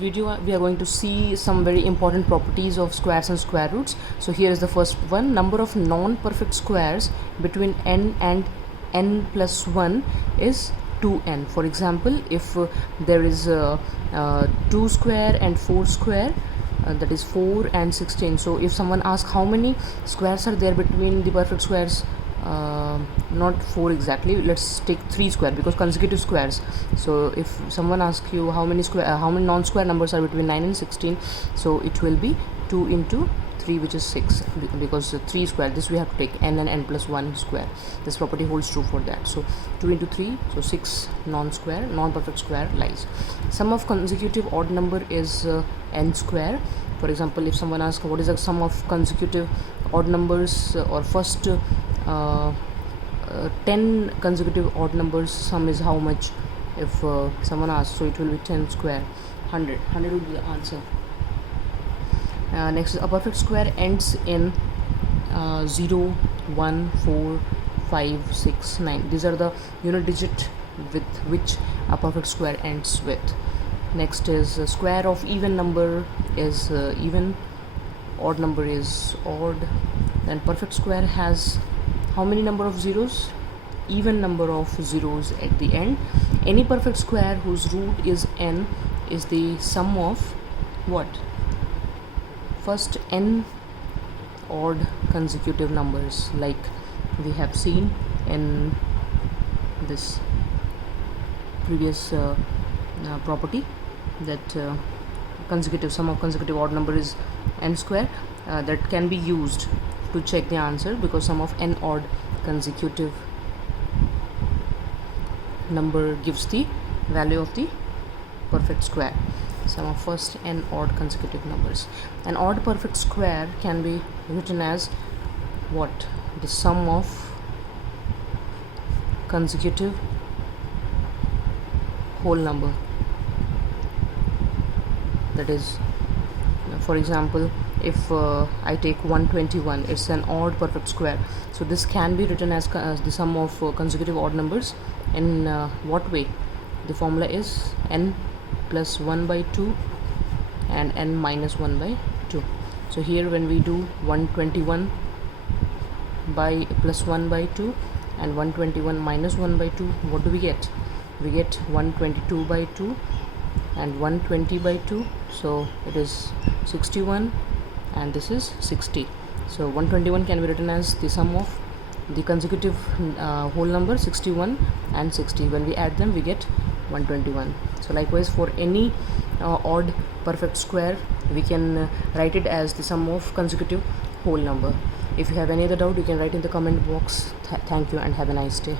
video we are going to see some very important properties of squares and square roots. So here is the first one. Number of non-perfect squares between n and n plus 1 is 2n. For example, if there is 2 square and 4 square, that is 4 and 16. So if someone asks how many squares are there between the perfect squares, not 4 exactly, let's take 3 square because consecutive squares. So if someone asks you how many non-square numbers are between 9 and 16, so it will be 2 into 3, which is 6, because 3 square, this we have to take n and n plus 1 square. This property holds true for that. So 2 into 3, so 6 non-perfect square lies. Sum of consecutive odd number is n square. For example, if someone asks what is the sum of consecutive odd numbers, or first 10 consecutive odd numbers sum is how much, if someone asks, so it will be 10 square, 100 will be the answer. Next is a perfect square ends in 0, 1, 4, 5, 6, 9. These are the unit digit with which a perfect square ends with. Next is square of even number is even, odd number is odd. Then perfect square has how many number of zeros? Even number of zeros at the end. Any perfect square whose root is n is the sum of what? First n odd consecutive numbers, like we have seen in this previous property, that sum of consecutive odd number is n square. That can be used to check the answer, because sum of n odd consecutive number gives the value of the perfect square. Sum of first n odd consecutive numbers. An odd perfect square can be written as what? The sum of consecutive whole number. That is, for example, if I take 121, it's an odd perfect square. So this can be written as the sum of consecutive odd numbers. In what way? The formula is n plus 1 by 2 and n minus 1 by 2. So here when we do 121 by plus 1 by 2 and 121 minus 1 by 2, what do we get? We get 122 by 2 and 120 by 2. So it is 61 and this is 60. So 121 can be written as the sum of the consecutive whole number 61 and 60. When we add them, we get 121. So likewise, for any odd perfect square, we can write it as the sum of consecutive whole number. If you have any other doubt, you can write in the comment box. Thank you and have a nice day.